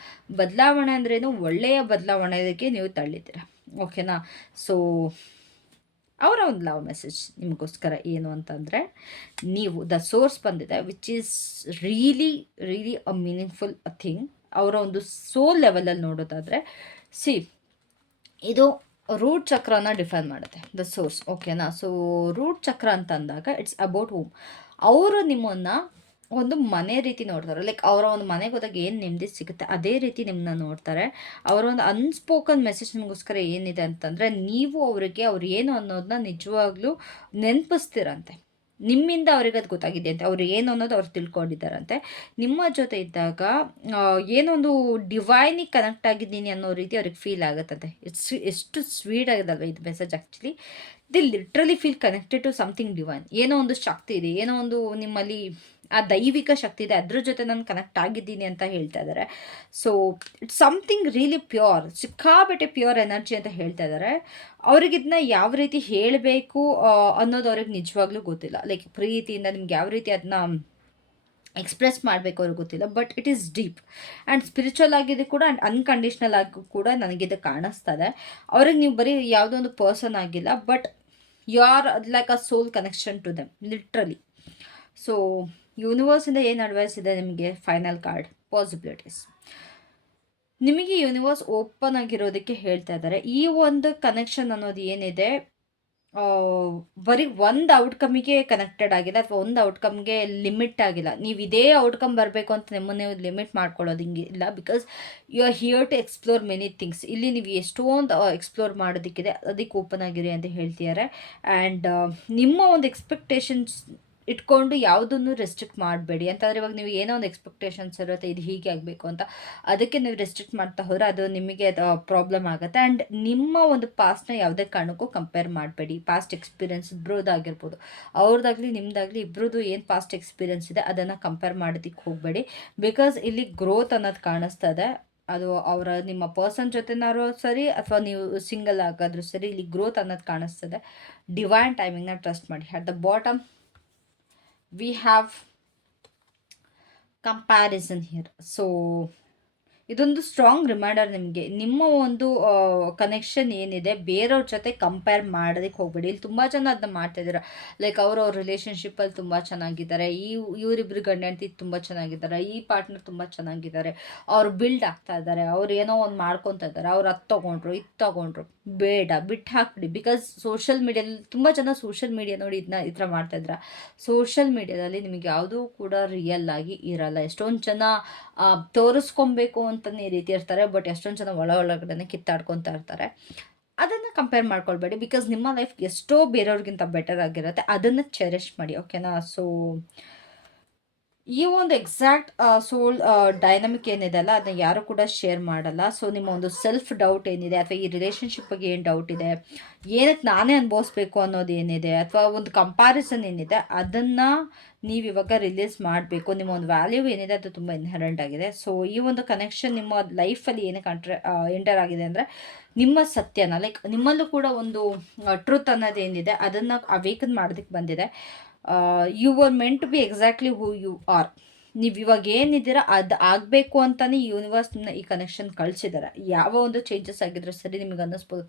ಬದಲಾವಣೆ ಅಂದ್ರೇನು, ಒಳ್ಳೆಯ ಬದಲಾವಣೆಗೆ ನೀವು ತಳ್ಳಿದ್ದೀರಾ ಓಕೆನಾ. ಸೊ ಅವರ ಒಂದು ಲವ್ ಮೆಸೇಜ್ ನಿಮಗೋಸ್ಕರ ಏನು ಅಂತಂದರೆ, ನೀವು ದ ಸೋರ್ಸ್ ಬಂದಿದೆ which is really really a meaningful thing. ಅವರ ಒಂದು ಸೋಲ್ ಲೆವೆಲಲ್ಲಿ ನೋಡೋದಾದರೆ, ಇದು ರೂಟ್ ಚಕ್ರನ ಡಿಫೈನ್ ಮಾಡುತ್ತೆ ದ ಸೋರ್ಸ್ ಓಕೆನಾ. ಸೊ ರೂಟ್ ಚಕ್ರ ಅಂತ ಅಂದಾಗ ಇಟ್ಸ್ ಅಬೌಟ್ ಹೋಮ್. ಅವರು ನಿಮ್ಮನ್ನು ಒಂದು ಮನೆ ರೀತಿ ನೋಡ್ತಾರೆ, ಲೈಕ್ ಅವರ ಒಂದು ಮನೆಗೆ ಹೋದಾಗ ಏನು ನೆಮ್ಮದಿ ಸಿಗುತ್ತೆ ಅದೇ ರೀತಿ ನಿಮ್ಮನ್ನ ನೋಡ್ತಾರೆ. ಅವರ ಒಂದು ಅನ್ಸ್ಪೋಕನ್ ಮೆಸೇಜ್ ನಿಮಗೋಸ್ಕರ ಏನಿದೆ ಅಂತಂದರೆ, ನೀವು ಅವರಿಗೆ ಅವ್ರು ಏನು ಅನ್ನೋದನ್ನ ನಿಜವಾಗ್ಲೂ ನೆನಪಿಸ್ತೀರಂತೆ. ನಿಮ್ಮಿಂದ ಅವ್ರಿಗೆ ಅದು ಗೊತ್ತಾಗಿದೆ ಅಂತೆ, ಅವ್ರು ಏನು ಅನ್ನೋದು ಅವ್ರು ತಿಳ್ಕೊಂಡಿದ್ದಾರಂತೆ. ನಿಮ್ಮ ಜೊತೆ ಇದ್ದಾಗ ಏನೊಂದು ಡಿವೈನಿಗೆ ಕನೆಕ್ಟ್ ಆಗಿದ್ದೀನಿ ಅನ್ನೋ ರೀತಿ ಅವ್ರಿಗೆ ಫೀಲ್ ಆಗುತ್ತಂತೆ. ಎಷ್ಟು ಸ್ವೀಟ್ ಆಗಿದಲ್ವ ಇದು message. Actually the literally feel connected to something divine. ಏನೋ ಒಂದು ಶಕ್ತಿ ಇದೆ, ಏನೋ ಒಂದು ನಿಮ್ಮಲ್ಲಿ ಆ ದೈವಿಕ ಶಕ್ತಿ ಇದೆ, ಅದ್ರ ಜೊತೆ ನಾನು ಕನೆಕ್ಟ್ ಆಗಿದ್ದೀನಿ ಅಂತ ಹೇಳ್ತಾ ಇದ್ದಾರೆ. So it's something really pure, ಸಿಕ್ಕಾಬಟ್ಟೆ ಪ್ಯೂರ್ ಎನರ್ಜಿ ಅಂತ ಹೇಳ್ತಾ ಇದ್ದಾರೆ. ಅವ್ರಿಗಿದನ್ನ ಯಾವ ರೀತಿ ಹೇಳಬೇಕು ಅನ್ನೋದು ಅವ್ರಿಗೆ ನಿಜವಾಗ್ಲೂ ಗೊತ್ತಿಲ್ಲ. ಲೈಕ್ ಪ್ರೀತಿಯಿಂದ ನಿಮ್ಗೆ ಯಾವ ರೀತಿ ಅದನ್ನ ಎಕ್ಸ್ಪ್ರೆಸ್ ಮಾಡಬೇಕು ಅವ್ರಿಗೆ ಗೊತ್ತಿಲ್ಲ. But it is deep and spiritual ಆಗಿದೆ ಕೂಡ, ಆ್ಯಂಡ್ ಅನ್ಕಂಡೀಷ್ನಲ್ ಆಗಿ ಕೂಡ ನನಗಿದು ಕಾಣಿಸ್ತದೆ. ಅವ್ರಿಗೆ ನೀವು ಬರೀ ಯಾವುದೋ ಒಂದು ಪರ್ಸನ್ ಆಗಿಲ್ಲ, but you are like a soul connection to them literally. So ಯೂನಿವರ್ಸಿಂದ ಏನು ಅಡ್ವೈಸ್ ಇದೆ ನಿಮಗೆ? Final card possibilities. ನಿಮಗೆ ಯೂನಿವರ್ಸ್ ಓಪನ್ ಆಗಿರೋದಕ್ಕೆ ಹೇಳ್ತಾ ಇದ್ದಾರೆ. ಈ ಒಂದು ಕನೆಕ್ಷನ್ ಅನ್ನೋದು ಏನಿದೆ, ಬರೀ ಒಂದು ಔಟ್ಕಮಿಗೆ ಕನೆಕ್ಟೆಡ್ ಆಗಿದೆ, ಅಥವಾ ಒಂದು ಔಟ್ಕಮ್ಗೆ ಲಿಮಿಟ್ ಆಗಿಲ್ಲ. ನೀವು ಇದೇ ಔಟ್ಕಮ್ ಬರಬೇಕು ಅಂತ ನಿಮ್ಮನ್ನು ನೀವು ಲಿಮಿಟ್ ಮಾಡ್ಕೊಳ್ಳೋದು ಹಿಂಗೆ ಇಲ್ಲ. Because you are here to explore many things. ಇಲ್ಲಿ ನೀವು ಎಷ್ಟೊಂದು ಎಕ್ಸ್ಪ್ಲೋರ್ ಮಾಡೋದಕ್ಕಿದೆ, ಅದಕ್ಕೆ ಓಪನ್ ಆಗಿರಿ ಅಂತ ಹೇಳ್ತಿದ್ದಾರೆ. ಆ್ಯಂಡ್ ನಿಮ್ಮ ಒಂದು ಎಕ್ಸ್ಪೆಕ್ಟೇಷನ್ಸ್ ಇಟ್ಕೊಂಡು ಯಾವುದನ್ನು ರೆಸ್ಟ್ರಿಕ್ಟ್ ಮಾಡಬೇಡಿ. ಅಂತಂದರೆ ಇವಾಗ ನೀವು ಏನೋ ಒಂದು ಎಕ್ಸ್ಪೆಕ್ಟೇಷನ್ಸ್ ಇರುತ್ತೆ, ಇದು ಹೀಗೆ ಆಗಬೇಕು ಅಂತ, ಅದಕ್ಕೆ ನೀವು ರೆಸ್ಟ್ರಿಕ್ಟ್ ಮಾಡ್ತಾ ಹೋದರೆ ಅದು ನಿಮಗೆ ಪ್ರಾಬ್ಲಮ್ ಆಗುತ್ತೆ. ಆ್ಯಂಡ್ ನಿಮ್ಮ ಒಂದು ಪಾಸ್ಟ್ನ ಯಾವುದೇ ಕಾರಣಕ್ಕೂ ಕಂಪೇರ್ ಮಾಡಬೇಡಿ. ಪಾಸ್ಟ್ ಎಕ್ಸ್ಪೀರಿಯನ್ಸ್ ಇಬ್ಬರದಾಗಿರ್ಬೋದು, ಅವ್ರದ್ದಾಗಲಿ ನಿಮ್ಮದಾಗಲಿ, ಇಬ್ಬರದು ಏನು ಪಾಸ್ಟ್ ಎಕ್ಸ್ಪೀರಿಯನ್ಸ್ ಇದೆ ಅದನ್ನು ಕಂಪೇರ್ ಮಾಡೋದಕ್ಕೆ ಹೋಗಬೇಡಿ. ಬಿಕಾಸ್ ಇಲ್ಲಿ ಗ್ರೋತ್ ಅನ್ನೋದು ಕಾಣಿಸ್ತದೆ. ಅದು ನಿಮ್ಮ ಪರ್ಸನ್ ಜೊತೆನಾರು ಸರಿ, ಅಥವಾ ನೀವು ಸಿಂಗಲ್ ಆಗಾದರೂ ಸರಿ, ಇಲ್ಲಿ ಗ್ರೋತ್ ಅನ್ನೋದು ಕಾಣಿಸ್ತದೆ. ಡಿವೈನ್ ಟೈಮಿಂಗ್ನ ಟ್ರಸ್ಟ್ ಮಾಡಿ. At the bottom we have comparison here. So ಇದೊಂದು ಸ್ಟ್ರಾಂಗ್ ರಿಮೈಂಡರ್ ನಿಮಗೆ, ನಿಮ್ಮ ಒಂದು ಕನೆಕ್ಷನ್ ಏನಿದೆ ಬೇರೆಯವ್ರ ಜೊತೆ ಕಂಪೇರ್ ಮಾಡೋದಕ್ಕೆ ಹೋಗ್ಬೇಡಿ. ಇಲ್ಲಿ ತುಂಬ ಜನ ಅದನ್ನ ಮಾಡ್ತಾಯಿದ್ದಾರೆ. ಲೈಕ್ ಅವ್ರ ರಿಲೇಷನ್ಶಿಪ್ಪಲ್ಲಿ ತುಂಬ ಚೆನ್ನಾಗಿದ್ದಾರೆ, ಇವರಿಬ್ಬರು ಗಂಡ ಹೆಂಡತಿ ತುಂಬ ಚೆನ್ನಾಗಿದ್ದಾರೆ, ಈ ಪಾರ್ಟ್ನರ್ ತುಂಬ ಚೆನ್ನಾಗಿದ್ದಾರೆ, ಅವ್ರು ಬಿಲ್ಡ್ ಆಗ್ತಾ ಇದ್ದಾರೆ, ಅವ್ರು ಏನೋ ಒಂದು ಮಾಡ್ಕೊತಾ ಇದ್ದಾರೆ, ಅವ್ರು ಅದು ತೊಗೊಂಡ್ರು ಇದು ತೊಗೊಂಡ್ರು, ಬೇಡ ಬಿಟ್ಟು ಹಾಕ್ಬಿಡಿ. ಬಿಕಾಸ್ ಸೋಷಿಯಲ್ ಮೀಡಿಯಲ್ಲಿ ತುಂಬ ಜನ ಸೋಷಿಯಲ್ ಮೀಡಿಯಾ ನೋಡಿ ಈ ಥರ ಮಾಡ್ತಾಯಿದ್ರ. ಸೋಷಿಯಲ್ ಮೀಡಿಯಾದಲ್ಲಿ ನಿಮಗೆ ಯಾವುದೂ ಕೂಡ ರಿಯಲ್ ಆಗಿ ಇರಲ್ಲ. ಎಷ್ಟೊಂದು ಜನ ತೋರಿಸ್ಕೊಬೇಕು ಅಂತಲೇ ಈ ರೀತಿ ಇರ್ತಾರೆ, ಬಟ್ ಎಷ್ಟೊಂದು ಜನ ಒಳಗಡೆ ಕಿತ್ತಾಡ್ಕೊತಾ ಇರ್ತಾರೆ. ಅದನ್ನು ಕಂಪೇರ್ ಮಾಡ್ಕೊಳ್ಬೇಡಿ. ಬಿಕಾಸ್ ನಿಮ್ಮ ಲೈಫ್ ಎಷ್ಟೋ ಬೇರೆಯವ್ರಿಗಿಂತ ಬೆಟರ್ ಆಗಿರುತ್ತೆ, ಅದನ್ನು ಚೆರಿಷ್ ಮಾಡಿ ಓಕೆನಾ. ಸೊ ಈ ಒಂದು ಎಕ್ಸಾಕ್ಟ್ ಸೋಲ್ ಡೈನಮಿಕ್ ಏನಿದೆ ಅಲ್ಲ, ಅದನ್ನ ಯಾರು ಕೂಡ ಶೇರ್ ಮಾಡಲ್ಲ. ಸೊ ನಿಮ್ಮ ಒಂದು ಸೆಲ್ಫ್ ಡೌಟ್ ಏನಿದೆ, ಅಥವಾ ಈ ರಿಲೇಷನ್ಶಿಪ್ ಬಗ್ಗೆ ಏನು ಡೌಟ್ ಇದೆ, ಏನಕ್ಕೆ ನಾನೇ ಅನುಭವಿಸ್ಬೇಕು ಅನ್ನೋದು ಏನಿದೆ, ಅಥವಾ ಒಂದು ಕಂಪ್ಯಾರಿಸನ್ ಏನಿದೆ, ಅದನ್ನು ನೀವು ಇವಾಗ ರಿಲೀಸ್ ಮಾಡಬೇಕು. ನಿಮ್ಮ ಒಂದು ವ್ಯಾಲ್ಯೂ ಏನಿದೆ ಅದು ತುಂಬ ಇನ್ಹೆರೆಂಟ್ ಆಗಿದೆ. ಸೊ ಈ ಒಂದು ಕನೆಕ್ಷನ್ ನಿಮ್ಮ ಲೈಫಲ್ಲಿ ಏನಕ್ಕೆ ಎಂಟರ್ ಆಗಿದೆ ಅಂದರೆ, ನಿಮ್ಮ ಸತ್ಯನ, ಲೈಕ್ ನಿಮ್ಮಲ್ಲೂ ಕೂಡ ಒಂದು ಟ್ರುತ್ ಅನ್ನೋದು ಏನಿದೆ ಅದನ್ನು ಅವೇಕನ್ ಮಾಡೋದಕ್ಕೆ ಬಂದಿದೆ. You are meant to be exactly who you are. ನೀವು ಇವಾಗ ಏನಿದ್ದೀರಾ ಅದು ಆಗಬೇಕು ಅಂತಲೇ ಈ ಯೂನಿವರ್ಸ್ ಈ ಕನೆಕ್ಷನ್ ಕಳಿಸಿದ್ದಾರೆ. ಯಾವ ಒಂದು ಚೇಂಜಸ್ ಆಗಿದ್ರೆ ಸರಿ, ನಿಮಗೆ ಅನ್ನಿಸ್ಬೋದು,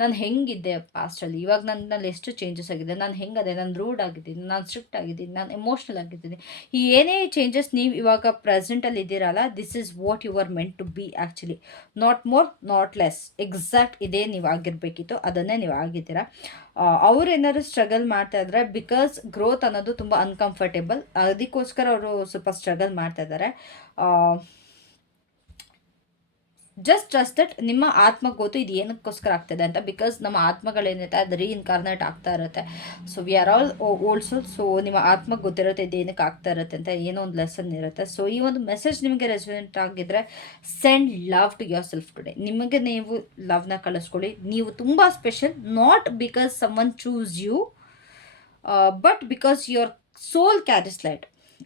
ನಾನು ಹೆಂಗಿದ್ದೆ ಪಾಸ್ಟಲ್ಲಿ, ಇವಾಗ ನನ್ನಲ್ಲಿ ಎಷ್ಟು ಚೇಂಜಸ್ ಆಗಿದೆ, ನಾನು ಹೆಂಗದೆ, ನಾನು ರೂಡ್ ಆಗಿದ್ದೀನಿ, ನಾನು ಸ್ಟ್ರಿಕ್ಟ್ ಆಗಿದ್ದೀನಿ, ನಾನು ಎಮೋಷ್ನಲ್ ಆಗಿದ್ದೀನಿ. ಈ ಏನೇ ಚೇಂಜಸ್ ನೀವು ಇವಾಗ ಪ್ರೆಸೆಂಟಲ್ಲಿ ಇದ್ದೀರಲ್ಲ, this is what you are meant to be actually. Not more, not less. Exact ಇದೇ ನೀವು ಆಗಿರಬೇಕಿತ್ತು, ಅದನ್ನೇ ನೀವು ಆಗಿದ್ದೀರಾ. ಅವ್ರು ಏನಾದ್ರು ಸ್ಟ್ರಗಲ್ ಮಾಡ್ತಾ ಇದ್ದಾರೆ, ಬಿಕಾಸ್ ಗ್ರೋತ್ ಅನ್ನೋದು ತುಂಬ ಅನ್ಕಂಫರ್ಟೇಬಲ್, ಅದಕ್ಕೋಸ್ಕರ ಅವರು ಸ್ವಲ್ಪ ಸ್ಟ್ರಗಲ್ ಮಾಡ್ತಾ ಇದ್ದಾರೆ. ಜಸ್ಟ್ ಟ್ರಸ್ಟ್ ದಟ್ ನಿಮ್ಮ ಆತ್ಮ ಗೊತ್ತು ಇದು ಏನಕ್ಕೋಸ್ಕರ ಆಗ್ತದೆ ಅಂತ. ಬಿಕಾಸ್ ನಮ್ಮ ಆತ್ಮಗಳೇನಿರುತ್ತೆ ಅದು ರೀಇನ್ಕಾರ್ನೇಟ್ ಆಗ್ತಾ ಇರುತ್ತೆ. So we are all old soul. So ನಿಮ್ಮ ಆತ್ಮ ಗೊತ್ತಿರುತ್ತೆ ಇದು ಏನಕ್ಕೆ ಆಗ್ತಾ ಇರುತ್ತೆ ಅಂತ, ಏನೋ ಒಂದು ಲೆಸನ್ ಇರುತ್ತೆ. ಸೊ ಈ ಒಂದು ಮೆಸೇಜ್ ನಿಮಗೆ ರೆಸೊನೇಟ್ ಆಗಿದ್ರೆ, send love to yourself today. ನಿಮಗೆ ನೀವು ಲವ್ನ ಕಳಿಸ್ಕೊಳ್ಳಿ. ನೀವು ತುಂಬ special, not because someone choose you, but because your soul carries light.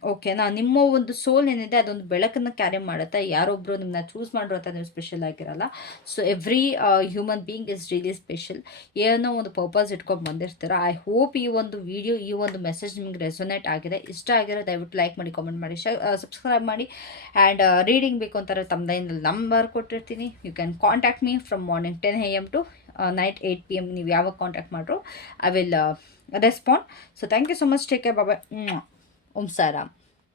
ಓಕೆನಾ? ನಿಮ್ಮ ಒಂದು ಸೋಲ್ ಏನಿದೆ ಅದೊಂದು ಬೆಳಕನ್ನು ಕ್ಯಾರಿ ಮಾಡುತ್ತೆ. ಯಾರೊಬ್ಬರು ನಿಮ್ಮನ್ನ ಚೂಸ್ ಮಾಡಿರೋ ಅಂತ ನೀವು ಸ್ಪೆಷಲ್ ಆಗಿರಲ್ಲ. So every human being is really special. ಏನೋ ಒಂದು ಪರ್ಪಸ್ ಇಟ್ಕೊಂಡು ಬಂದಿರ್ತೀರ. ಐ ಹೋಪ್ ಈ ಒಂದು ವಿಡಿಯೋ, ಈ ಒಂದು ಮೆಸೇಜ್ ನಿಮ್ಗೆ ರೆಸೊನೇಟ್ ಆಗಿದೆ. ಇಷ್ಟ ಆಗಿರೋ ದಯವಿಟ್ಟು ಲೈಕ್ ಮಾಡಿ, ಕಾಮೆಂಟ್ ಮಾಡಿ, ಸಬ್ಸ್ಕ್ರೈಬ್ ಮಾಡಿ. ಆ್ಯಂಡ್ ರೀಡಿಂಗ್ ಬೇಕು ಅಂತಾರೆ ತಮ್ಮದೈನಲ್ಲಿ ನಂಬರ್ ಕೊಟ್ಟಿರ್ತೀನಿ. You can contact me from morning 10 AM to night 8 PM. ನೀವು ಯಾವಾಗ ಕಾಂಟ್ಯಾಕ್ಟ್ ಮಾಡ್ರು I will respond. So thank you so much. Take care. Bye. ಓಂ ಸಾರಾಮ್.